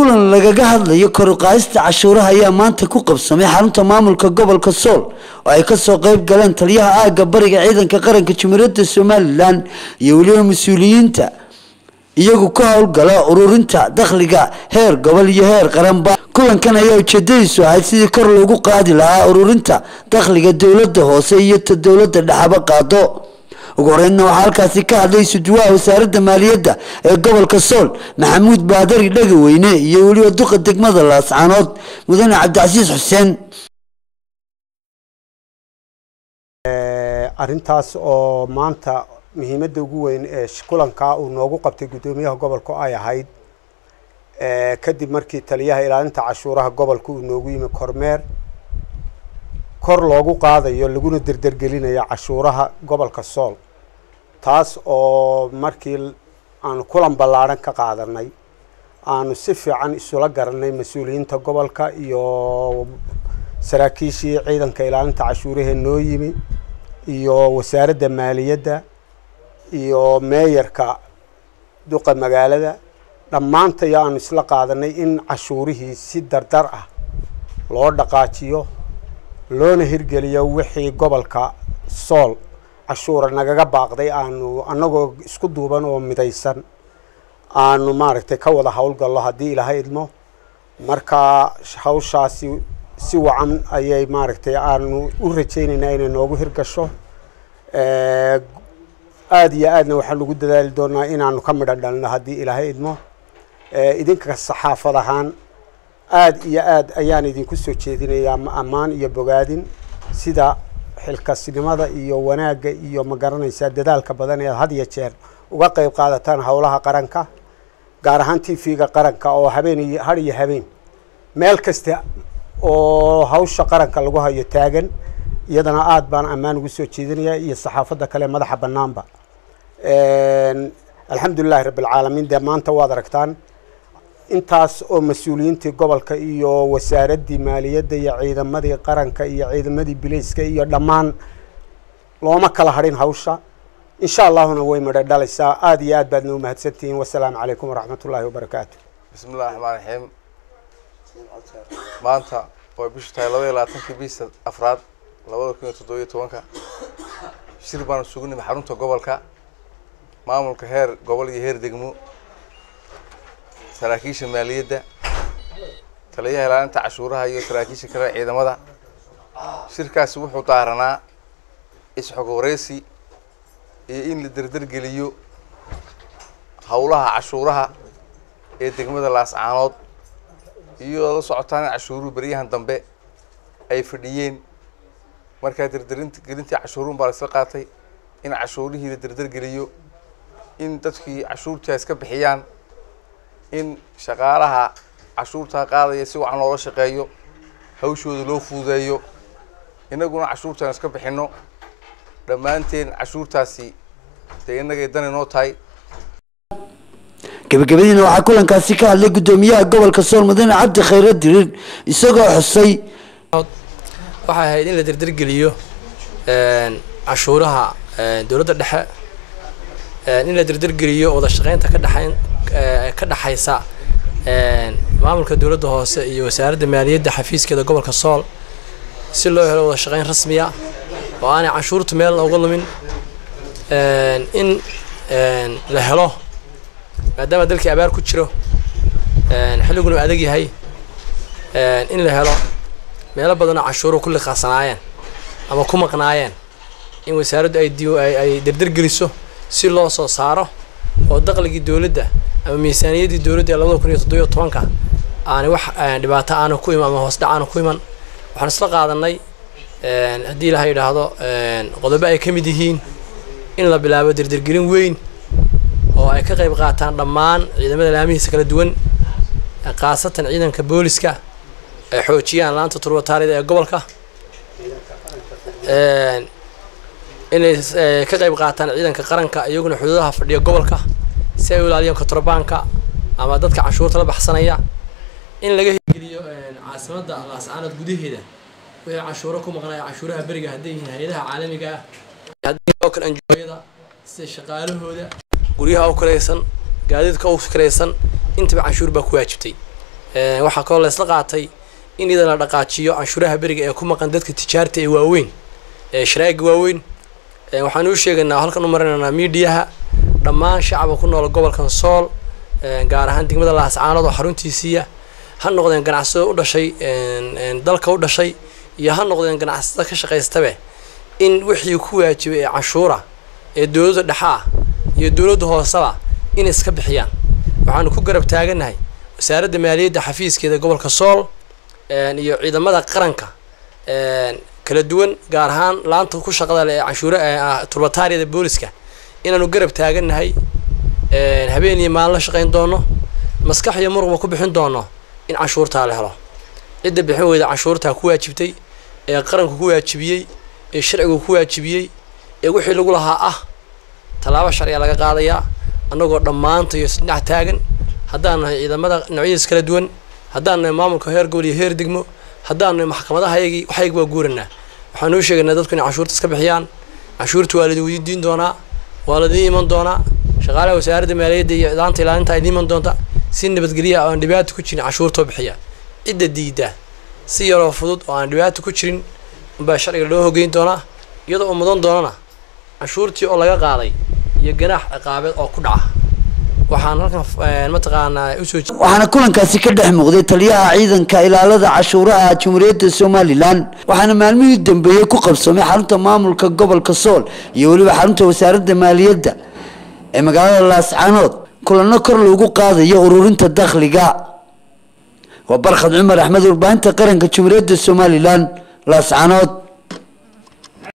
kulan lagaga hadlayo kor u qaadista cashuuraha ayaa maanta ku qabsamay xarunta maamulka gobolka Sool oo ay ka soo qayb galeen taliyaha aaga bariga ciidanka qaranka Jamhuuriyadda Somaliland iyo waliba mas'uuliyiinta iyagu ka howlgala ururinta dakhliga heer gobol iyo heer qaranba. kulankan ayaa ujeedadiisu ahayd sidii kor loogu qaadi lahaa ururinta dakhliga dawladda hoose iyo dawladda dhaxaba qaado. ugu horeynna waxaa halkaasi ka hadlay suduwaha wasaaradda maaliyadda ee gobolka Sool Maxamuud Baadari Dhagaweyne iyo waliba duqa degmada Laascaanood Mudane Cabdicasiis Xuseen. arintaas oo maanta muhiimadda ugu weyn ee kulanka uu noogu qabtay gudoomiyaha gobolka ay ahayd kadib markii taliyaha ilaalinta cashuuraha gobolka uu noogu yimi kormeer kor loogu qaadayo laguna dirdirgelinayo cashuuraha gobolka Sool taas oo markii aan kulan ballaaran ka qaadanay aanu si fiican isula garanay mas'uuliyiinta gobolka iyo saraakiishii ciidanka ilaalinta cashuuraha noo yimi iyo wasaaradda maaliyadda iyo meeyarka duqa magaalada dhammaantood aanu isla qaadanay in cashuurihii si dardar ah loo dhaqaajiyo loona hirgeliyo wixii gobolka Sool cashuura nagaga baaqday aanu anagoo isku duuban oo midaysan aanu maaragtay ka wada howlgallo haddii Ilaahay idmo. marka hawshaasi si wacan ayay maaragtay aanu u rajaynaynaa inay noogu hirgasho aad iyo aadna waxaan ugu dadaali doonaa inaanu ka midho dhalno haddii Ilaahay idmo. idinka saxaafad ahaan aad iyo aad ayaan idinku soo jeedinayaa ammaan iyo bogaadin sida xilkasnimada iyo wanaagga iyo ma garanaysaa dadaalka badan ee had iyo jeer uga qayb qaadataan howlaha qaranka gaar ahaan TV-ga qaranka oo habeen iyo habeen meel kasta oo hawsha qaranka lagu hayo taagan iyadana aad baan ammaan ugu soo jeedinayaa iyo saxaafadda kale madaxa banaanba. alxamdulillaah rabbil caalamiin maanta waad aragtaan intaas oo mas'uuliyiintii gobolka iyo wasaaradda maaliyadda iyo ciidamadii qaranka iyo ciidamadii bilayska iyo dhammaan looma kala harin hawsha insha Allahna way madha dhalaysaa. aad iyo aad baadna u mahadsantihiin. wassalaamu calaykum waraxmatullaahi wabarakaatuh. bismillaahir rahmaanir rahiim. maanta oo bisha 22 bisha afraad 2017 shir baan sugnay xarunta gobolka maamulka heer gobol iyo heer degmo saraakiisha maaliyadda taliyaha ilaalinta cashuuraha iyo saraakiisha kale ciidamada. shirkaasi wuxuu daaranaa isxog wareysi iyo in la dirdirgeliyo howlaha cashuuraha ee degmada Laascaanood iyo la socotaan cashuuru bariyahan dambe ay fadhiyeen. marka dirdirinta cashuurun baa la qaatay in cashuurihii la dirdirgeliyo in dadkii cashuurta iska bixiyaan in shaqaalaha cashuurta qaadaya si wacan loola shaqeeyo hawshooda loo fududeeyo inaguna cashuurta iska bixino dhammaanteen cashuurtaasi inaga dan inoo tahay. gabagabadiina waxaa kulankaasi ka hadlay gudoomiyaha gobolka Sool Mudane Cabdi Khayre Dirir isagoo xusay waxay ahayd in la dirdirgeliyo cashuuraha dawladda dhexe in la dirdirgeliyo wada shaqeynta ka dhaxaysa maamulka dawladda hoose iyo wasaaradda maaliyadda xafiiskeeda gobolka Sool si loo helo wada shaqeyn rasmi ah oo aanay cashuurtu meel uga lumin in la helo maadaama dalkii abaar ku jiro xilliguna adag yahay in la helo meelo badan oo cashuuru ku liqaasanaayeen ama ku maqnaayeen in wasaaraddu ay dirdirgeliso si loo soo saaro oo dakhligii dawladda ama miisaaniyaddii dawladda 2017 aan wax dhibaato aan ku iman ama hoos dhac aan ku iman. waxaan isla qaadanay haddii Ilaahay yiraahdo qodobo ay ka mid yihiin in la bilaabo dirdirgelin weyn oo ay ka qayb qaataan dhammaan ciidamada laamihiisa kala duwan qaasatan ciidanka booliska ay xoojiyaan laanta turwataarida ee gobolka inay ka qayb qaataan ciidanka qaranka iyaguna xuduudaha fadhiya gobolka si ay u ilaaliyaan kontrabaanka ama dadka cashuurta la baxsanaya in laga hirgeliyo caasimadda Laascaanood gudaheeda wixii cashuuro ku maqnaa cashuuraha bariga haday yihiin hay'adaha caalamiga ah haddii oo kale anjooyada si shaqaalahooda guryaha u kareysan gaadiidka u kareysan intaba cashuur baa ku waajibtay waxaa kaloo la isla qaatay in idin la dhaqaajiyo canshuuraha beriga ee ku maqan dadka tijaarta ee waaweyn sharaa'iga waaweyn waxaan u sheegaynaa halkan u marinaynaa miidiyaha dhammaan shacabka ku nool gobolkan Sool gaar ahaan degmada Laascaanood oo xaruntiisiya ha noqdeen ganacsato u dhashay dalka u dhashay iyo ha noqdeen ganacsato ka shaqaystaba in wixii ku waajibay canshuura ee dawladda dhexe iyo dawladda hooseba in iska bixiyaan waxaan ku garab taaganahay wasaaradda maaliyadda xafiiskeeda gobolka Sool iyo ciidamada qaranka kala duwan gaar ahaan laanta ku shaqada leh canshuuraha turbataariyada booliska inaanu garab taaganahay habeen iyo maalin la shaqeyn doono maskax iyo muruq ku bixin doono in canshuurta la helo cidda bixin weyda canshuurta ku waajibtay ee qaranku ku waajibiyay ee sharcigu ku waajibiyay ee wixii lagu lahaa talaabo sharci laga qaadaya anagoo dhamaantayo saddex taagan haddaan ciidamada noocyadiisa kala duwan haddaan maamulka heer gobol iyo heer degmo haddaan maxkamadaha waxay waa guuranaa waxaan u sheegnaa dadku in canshuurta iska bixiyaan canshuurtu waa la weydiin doonaa waa la iman doonaa shaqaalaha wasaaradda maaliyadda iyo ciidanka ilaalinta ay iman doonta si nabadgelyo oo aan dhibaato ku jirin canshuurta bixiya cidda diida si yar fudud oo aan dhibaato ku jirin baa sharciga loo hogeyn doonaa iyadoo mudan doonana canshuurtii oo laga qaaday iyo ganaax ciqaabeed oo ku dhaca waxaan halkan mataqaanaa waxaana kulankaasi ka dhex muuqday taliyaha ciidanka ilaalada cashuuraha Jamhuuriyadda Somaliland waxaana maalmihii dambeeyay ku qabsamay xarunta maamulka gobolka Sool iyo waliba xarunta wasaaradda maaliyadda ee magaalada Laascaanood kulano kor loogu qaadayo ururinta dakhliga waa Barkhad Cumar Axmed warbaahinta qaranka Jamhuuriyadda Somaliland Laascaanood.